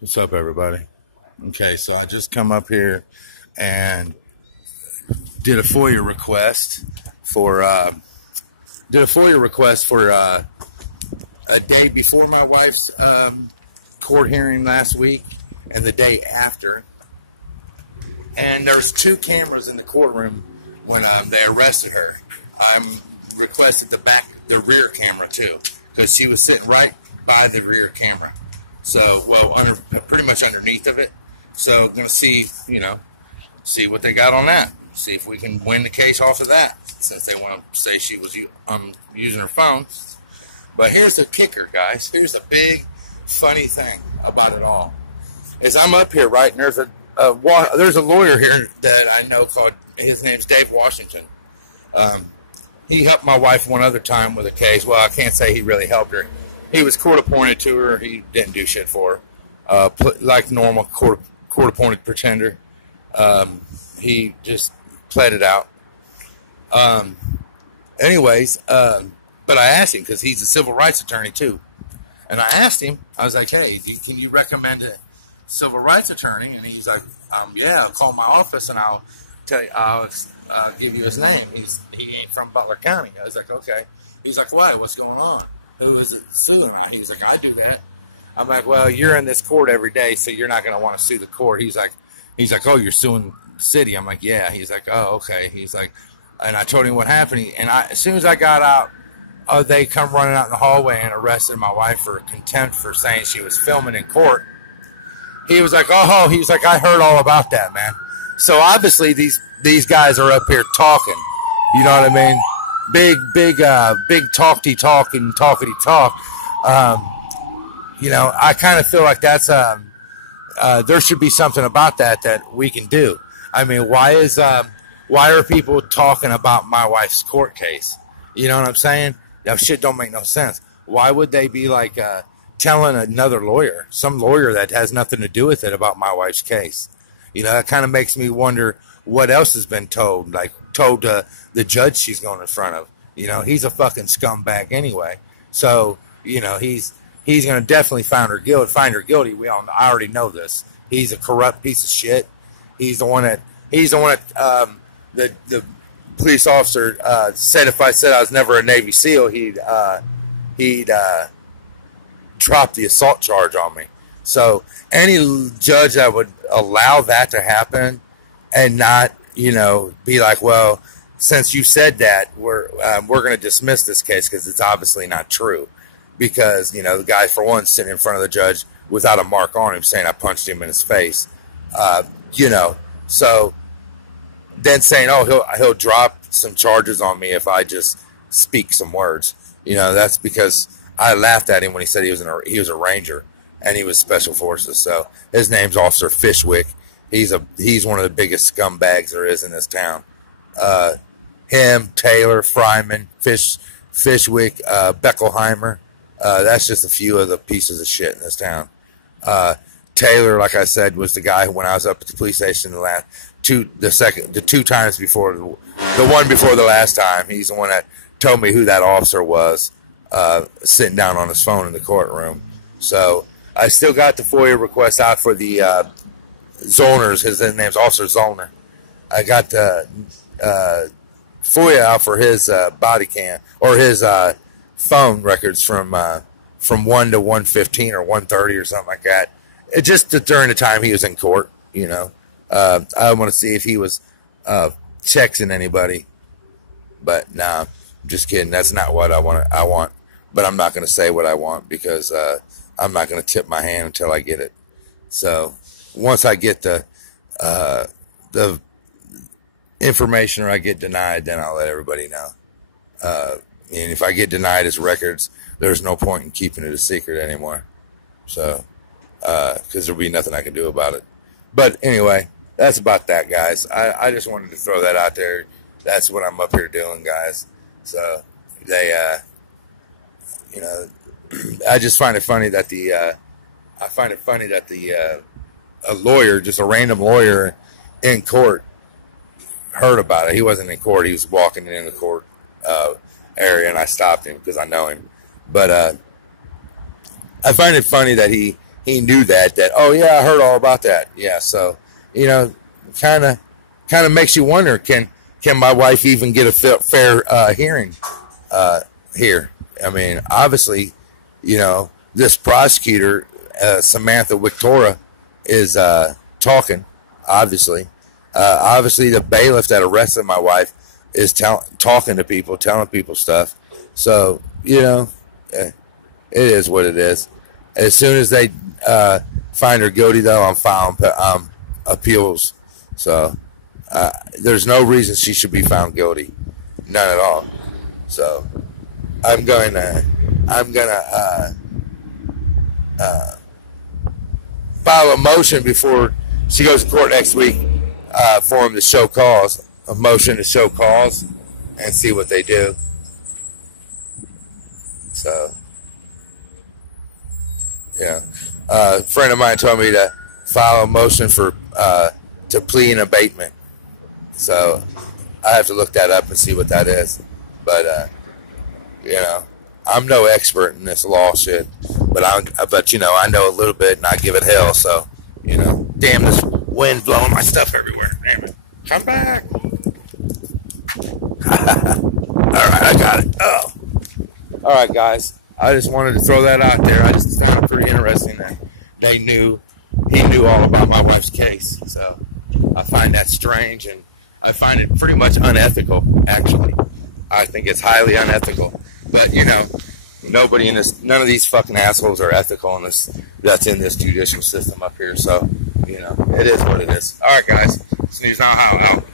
What's up, everybody? Okay, so I just come up here and did a FOIA request for a day before my wife's court hearing last week and the day after. And there's 2 cameras in the courtroom when they arrested her. I requested the rear camera too, because she was sitting right by the rear camera. So, pretty much underneath of it. So, going to see what they got on that. See if we can win the case off of that, since they want to say she was using her phone. But here's the kicker, guys. Here's the big, funny thing about it all. Is I'm up here, right, and there's a lawyer here that I know called, his name's Dave Washington. He helped my wife one other time with a case. Well, I can't say he really helped her. He was court-appointed to her. He didn't do shit for her. Like normal court-appointed pretender. He just pled it out. But I asked him, because he's a civil rights attorney, too. And I asked him, I was like, hey, can you recommend a civil rights attorney? And he's like, yeah, I'll call my office and I'll tell you, I'll give you his name. He ain't from Butler County. I was like, okay. He's like, why? What's going on? Who is it suing? He's like, I do that. I'm like, well, you're in this court every day, so you're not going to want to sue the court. He's like, oh, you're suing the city. I'm like, yeah. He's like, oh, okay. He's like, and I told him what happened. And as soon as I got out, they come running out in the hallway and arrested my wife for contempt for saying she was filming in court. He was like, oh, he was like, I heard all about that, man. So obviously these guys are up here talking. You know what I mean? Big talky talk and talkity talk. I kind of feel like that's there should be something about that we can do. I mean, why are people talking about my wife's court case? You know what I'm saying? That shit don't make no sense. Why would they be like telling another lawyer, some lawyer that has nothing to do with it, about my wife's case? You know, that kind of makes me wonder what else has been told, like told to the judge she's going in front of. You know, he's a fucking scumbag anyway. So, you know, he's going to definitely find her guilty. I already know this. He's a corrupt piece of shit. He's the one that the police officer said if I said I was never a Navy SEAL, he'd drop the assault charge on me. So any judge that would allow that to happen and not, be like, well, since you said that, we're going to dismiss this case because it's obviously not true. Because, the guy, for one, sitting in front of the judge without a mark on him saying I punched him in his face. So then saying, oh, he'll drop some charges on me if I just speak some words. That's because I laughed at him when he said he was a ranger and he was special forces. So his name's Officer Fishwick. He's one of the biggest scumbags there is in this town. Him, Taylor, Fryman, Fishwick, Beckelheimer. That's just a few of the pieces of shit in this town. Taylor, like I said, was the guy who, when I was up at the police station the 2 times before, the one before the last time, he's the one that told me who that officer was, sitting down on his phone in the courtroom. So I still got the FOIA request out for the Zollner's. His name's Officer Zollner. I got the FOIA out for his body cam, or his phone records from 1 to 1:15 or 1:30 or something like that. It just during the time he was in court, I want to see if he was texting anybody. But nah, just kidding. That's not what I want. But I'm not going to say what I want because I'm not going to tip my hand until I get it. So once I get the information or I get denied, then I'll let everybody know. And if I get denied his records, there's no point in keeping it a secret anymore. So, because there'll be nothing I can do about it. But anyway, that's about that, guys. I just wanted to throw that out there. That's what I'm up here doing, guys. So I just find it funny that a lawyer, just a random lawyer in court, heard about it. He wasn't in court. He was walking in the court area, and I stopped him because I know him. But I find it funny that he he knew that, oh yeah, I heard all about that. Yeah. So, kind of makes you wonder, can my wife even get a fair hearing here? I mean, obviously, this prosecutor, Samantha Victoria, is talking. Obviously, the bailiff that arrested my wife is talking to people, telling people stuff. So, it is what it is. As soon as they find her guilty, though, I'm filing appeals. So, there's no reason she should be found guilty, none at all. So, I'm gonna file a motion before she goes to court next week for him to show cause, a motion to show cause, and see what they do. So, yeah, a friend of mine told me to file a motion for to plea and abatement. So I have to look that up and see what that is. But I'm no expert in this law shit, but I know a little bit, and I give it hell. So, damn this wind blowing my stuff everywhere. Damn it. Come back. Alright, I got it. Oh. Alright, guys. I just wanted to throw that out there. I just found it pretty interesting that he knew all about my wife's case. So I find that strange, and I find it pretty much unethical, actually. I think it's highly unethical. But, none of these fucking assholes are ethical that's in this judicial system up here. So, it is what it is. Alright, guys. Snooze Now How out.